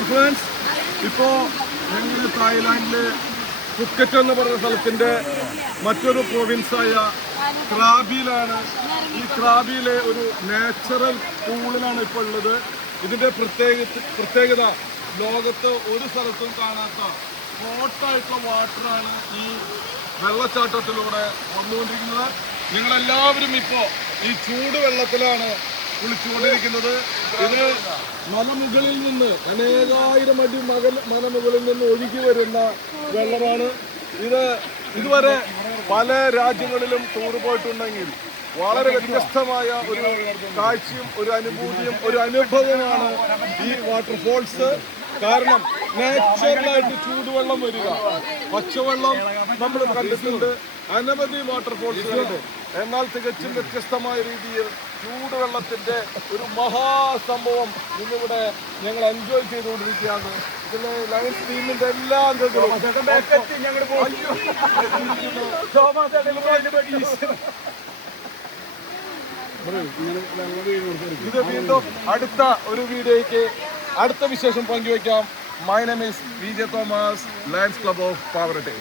Dear friends, ഇപ്പോൾ ഞങ്ങൾ തായ്ലാൻഡില് Phuket എന്ന് പറയുന്ന സ്ഥലത്തിൻ്റെ മറ്റൊരു പ്രൊവിൻസായ ക്രാബിയിലാണ്. ഈ ക്രാബിയിലെ ഒരു നാച്ചുറൽ പൂളിലാണ് ഇപ്പോൾ ഉള്ളത്. ഇതിൻ്റെ പ്രത്യേകത ലോകത്ത് ഒരു സ്ഥലത്തും കാണാത്ത ഹോട്ടായിട്ടുള്ള വാട്ടറാണ് ഈ വെള്ളച്ചാട്ടത്തിലൂടെ വന്നുകൊണ്ടിരിക്കുന്നത്. നിങ്ങളെല്ലാവരും ഇപ്പോൾ ഈ ചൂടുവെള്ളത്തിലാണ് കുളിച്ചുകൊണ്ടിരിക്കുന്നത്. ഇത് മലമുകളിൽ നിന്ന് അനേകായിരം അടി മലമുകളിൽ നിന്ന് ഒഴുകി വരുന്ന വെള്ളമാണ്. ഇതുവരെ പല രാജ്യങ്ങളിലും ടൂർ പോയിട്ടുണ്ടെങ്കിൽ വളരെ വ്യത്യസ്തമായ ഒരു കാഴ്ചയും ഒരു അനുഭൂതിയും ഒരു അനുഭവമാണ് ഈ വാട്ടർഫോൾസ്. കാരണം നാച്ചുറലായിട്ട് ചൂടുവെള്ളം വരിക, പച്ചവെള്ളം നമ്മൾ കണ്ടിട്ടുണ്ട്, അനവധി വാട്ടർഫോൾസുകളുണ്ട്. എന്നാൽ തികച്ചും വ്യത്യസ്തമായ രീതിയിൽ ചൂടുവെള്ളത്തിന്റെ ഒരു മഹാസംഭവം ഇന്നിവിടെ ഞങ്ങൾ എൻജോയ് ചെയ്തുകൊണ്ടിരിക്കുകയാണ്. ഇതിലെ ലയൺസ് ടീമിന്റെ എല്ലാ അംഗങ്ങളും ഇത് വീണ്ടും അടുത്ത ഒരു വീഡിയോയ്ക്ക് അടുത്ത വിശേഷം പങ്കുവയ്ക്കാം. My name is Vijay Thomas, lions club of Pavaratti.